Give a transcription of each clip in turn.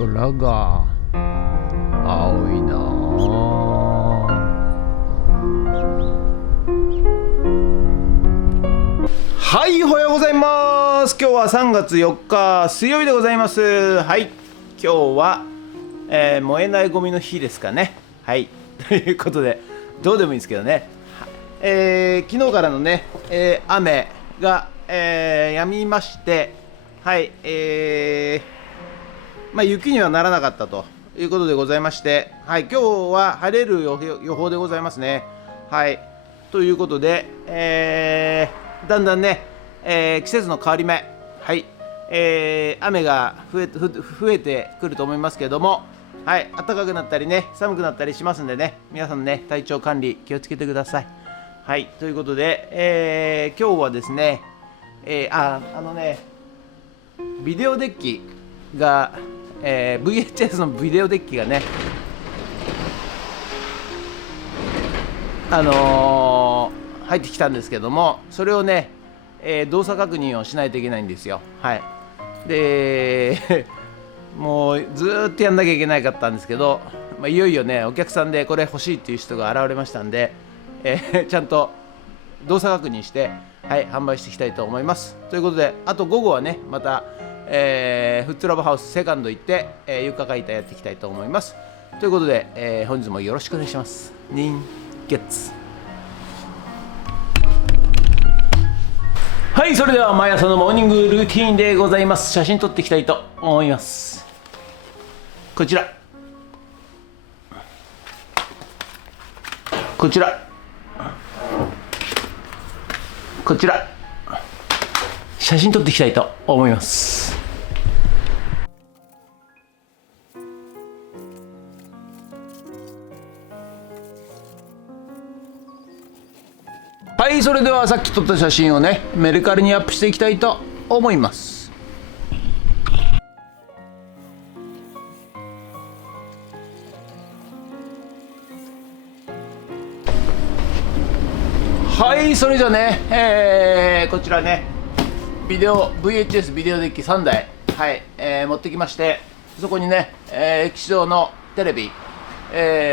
空が青いなはい、おはようございます。今日は3月4日水曜日でございます。はい、今日は、燃えないゴミの日ですかね。はい、ということでどうでもいいんですけどね、昨日からのね、雨が、止みまして、はい、雪にはならなかったということでございまして、はい、今日は晴れる予報でございますね。はい、ということで、だんだんね、季節の変わり目、はい、雨が増えてくると思いますけれども、はい、暖かくなったりね、寒くなったりしますんでね、皆さんね、体調管理気をつけてください。はい、ということで、今日はですね、ビデオデッキが、VHS のビデオデッキがね、入ってきたんですけども、それをね、動作確認をしないといけないんですよ。はい、でもうずっとやんなきゃいけなかったんですけど、いよいよね、お客さんでこれ欲しいっていう人が現れましたんで、ちゃんと動作確認して、はい、販売していきたいと思います。ということで、あと午後はね、また、フッツラブハウスセカンド行って、床解体やっていきたいと思います。ということで、本日もよろしくお願いします。人月。はい、それでは毎朝のモーニングルーティーンでございます。写真撮っていきたいと思います。こちらこちらこちら、写真撮っていきたいと思います。はい、それではさっき撮った写真をね、メルカリにアップしていきたいと思います。はい、それじゃあね、こちらね、VHS ビデオデッキ3台、はい、持ってきまして、そこにね、液晶のテレビ、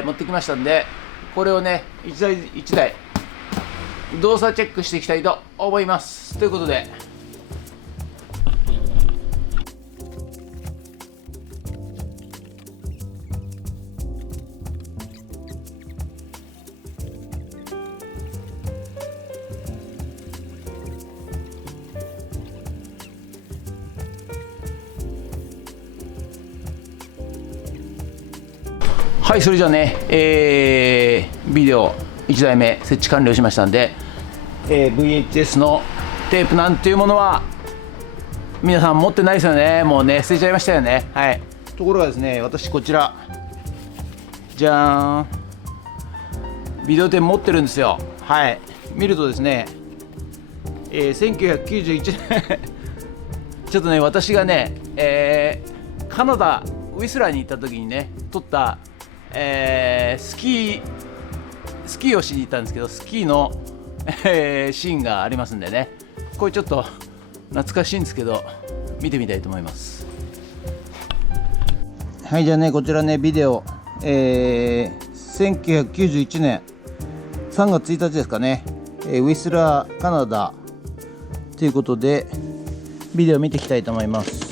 持ってきましたんで、これをね、1台1台動作チェックしていきたいと思います。ということで、はい、それじゃあね、ビデオ1台目設置完了しましたんで、VHS のテープなんていうものは皆さん持ってないですよね。もうね、捨てちゃいましたよね。はい、ところがですね、私こちらじゃーん、ビデオテープ持ってるんですよ。はい、見るとですね、1991年ちょっとね、私がね、カナダウィスラーに行った時にね撮った、スキーをしに行ったんですけど、スキーの、シーンがありますんでね、これちょっと懐かしいんですけど見てみたいと思います。はい、じゃあね、こちらね、ビデオ、1991年3月1日ですかね、ウィスラーカナダということでビデオ見ていきたいと思います。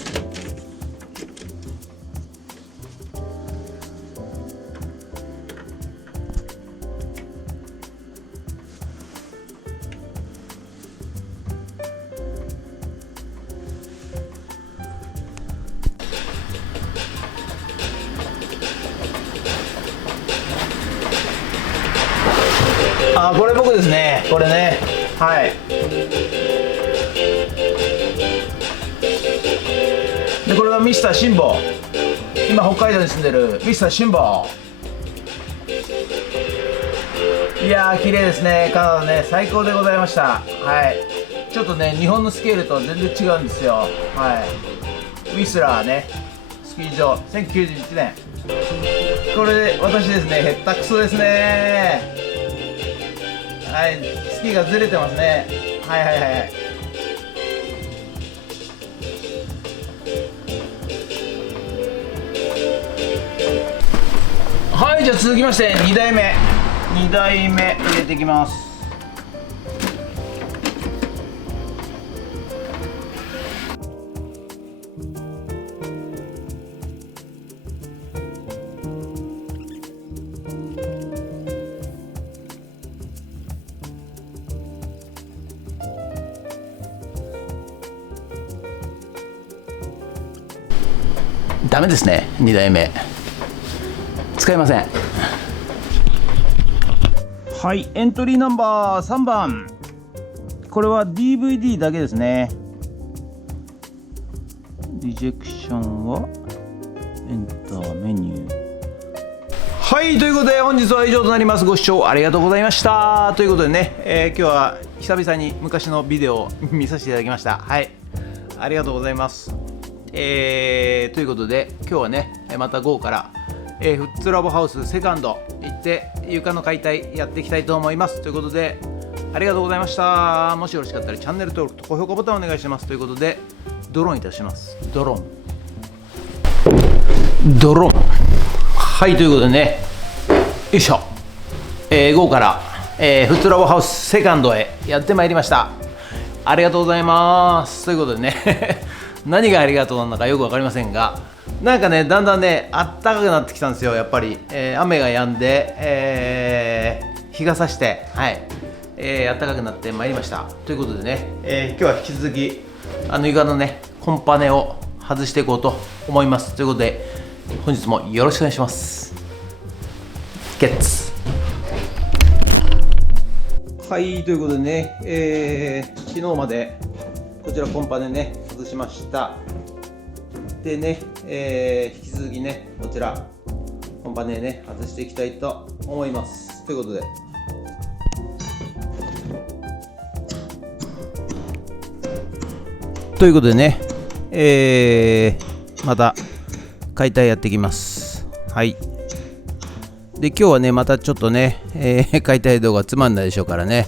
これ僕ですね、これね、はい。で、これはミスター辛坊、今北海道に住んでるミスター辛坊。いやー、綺麗ですね、カナダね、最高でございました。はい、ちょっとね、日本のスケールと全然違うんですよ。はい、ウィスラーね、スキー場、1991年。これ私ですね、へったくそですね。はい、スキーがずれてますね。はいはいはいはい。はい、じゃあ続きまして2台目入れていきます。ダメですね、2台目使いません。はい、エントリーナンバー3番、これは DVD だけですね。リジェクションはエンターメニュー。はい、ということで本日は以上となります。ご視聴ありがとうございました。ということでね、今日は久々に昔のビデオを見させていただきました。はい、ありがとうございます。ということで今日はねまた午後から、フッツラボハウスセカンド行って床の解体やっていきたいと思います。ということでありがとうございました。もしよろしかったらチャンネル登録と高評価ボタンお願いします。ということでドローンいたします。ドローンはい、ということでね、よいしょ、午後から、フッツラボハウスセカンドへやってまいりました。ありがとうございます。ということでね何がありがとうなのかよく分かりませんが、なんかねだんだんねあったかくなってきたんですよ。やっぱり、雨が止んで、日が差して、はい、あったかくなってまいりました。ということでね、今日は引き続き床のねコンパネを外していこうと思います。ということで本日もよろしくお願いします。ゲッツ。はい、ということでね、昨日までこちらコンパネね外しました。でね、引き続きねこちらコンパネね外していきたいと思います。ということでね、また解体やっていきます。はい。で今日はねまたちょっとね、解体動画つまんないでしょうからね、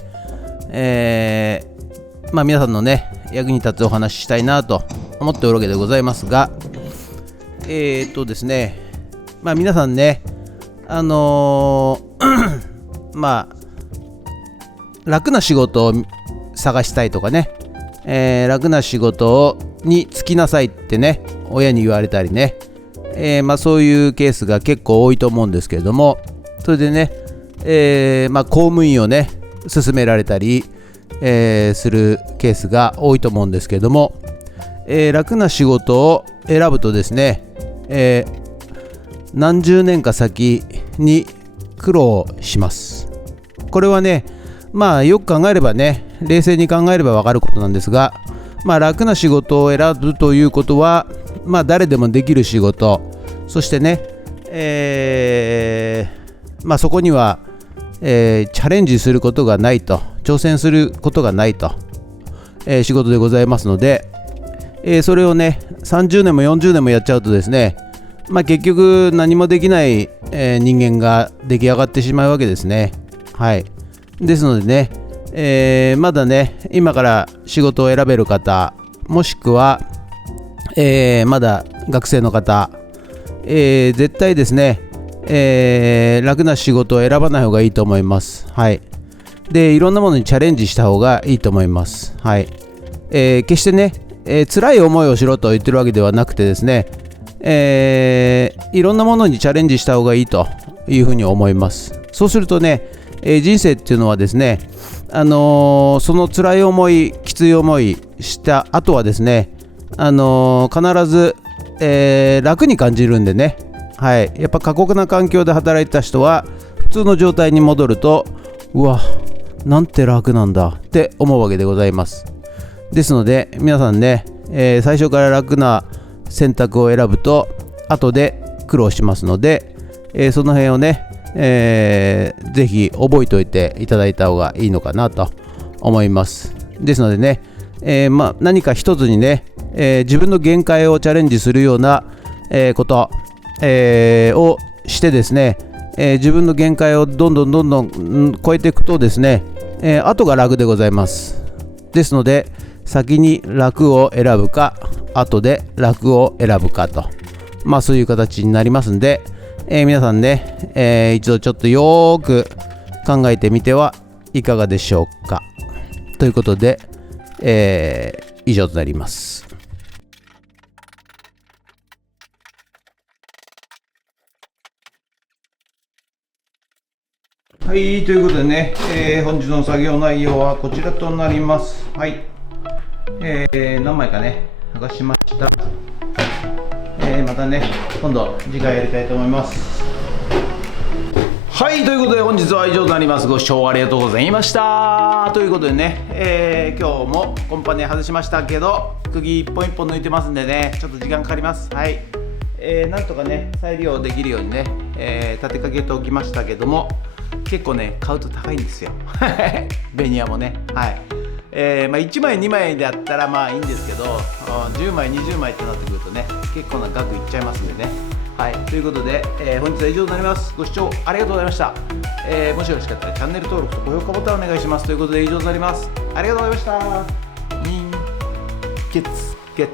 皆さんのね役に立つお話ししたいなと思っておるわけでございますが、ですね、皆さんね楽な仕事を探したいとかね、楽な仕事に就きなさいってね親に言われたりね、そういうケースが結構多いと思うんですけれども、それでね、公務員をね勧められたり、するケースが多いと思うんですけれども、楽な仕事を選ぶとですね、何十年か先に苦労します。これはねよく考えればね冷静に考えれば分かることなんですが、楽な仕事を選ぶということは誰でもできる仕事、そしてね、そこには、チャレンジすることがないと、挑戦することがないと、仕事でございますので、それをね30年も40年もやっちゃうとですね、結局何もできない、人間が出来上がってしまうわけですね。はい。ですのでね、まだね今から仕事を選べる方、もしくはまだ学生の方、絶対ですね、楽な仕事を選ばない方がいいと思います。はい。で、いろんなものにチャレンジした方がいいと思います。はい。決してね、辛い思いをしろと言ってるわけではなくてですね、いろんなものにチャレンジした方がいいというふうに思います。そうするとね、人生っていうのはですね、その辛い思い、きつい思いした後はですね、必ず、楽に感じるんでね、はい、やっぱ過酷な環境で働いてた人は普通の状態に戻ると、うわ、なんて楽なんだって思うわけでございます。ですので皆さんね、最初から楽な選択を選ぶと後で苦労しますので、その辺をね、ぜひ覚えておいていただいた方がいいのかなと思います。ですのでね、何か一つにね、自分の限界をチャレンジするような、こと、をしてですね、自分の限界をどんどん超えていくとですね、後が楽でございます。ですので先に楽を選ぶか後で楽を選ぶかと、そういう形になりますんで、皆さんね、一度ちょっとよーく考えてみてはいかがでしょうか。ということで、以上となります。はい、ということでね、本日の作業内容はこちらとなります。はい、何枚かね、剥がしました。またね、今度次回やりたいと思います。はい、ということで本日は以上となります。ご視聴ありがとうございました。ということでね、今日もコンパネ外しましたけど、釘一本一本抜いてますんでね、ちょっと時間かかります。はい、なんとかね、再利用できるようにね、立てかけておきましたけども、結構ね、買うと高いんですよ。ベニヤもね。はい。1枚2枚であったらまあいいんですけど、10枚20枚ってなってくるとね、結構な額いっちゃいますんでね。はい、ということで、本日は以上となります。ご視聴ありがとうございました。もしよろしかったらチャンネル登録と高評価ボタンお願いします。ということで以上となります。ありがとうございました。ニンケツケツ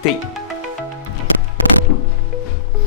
テイ。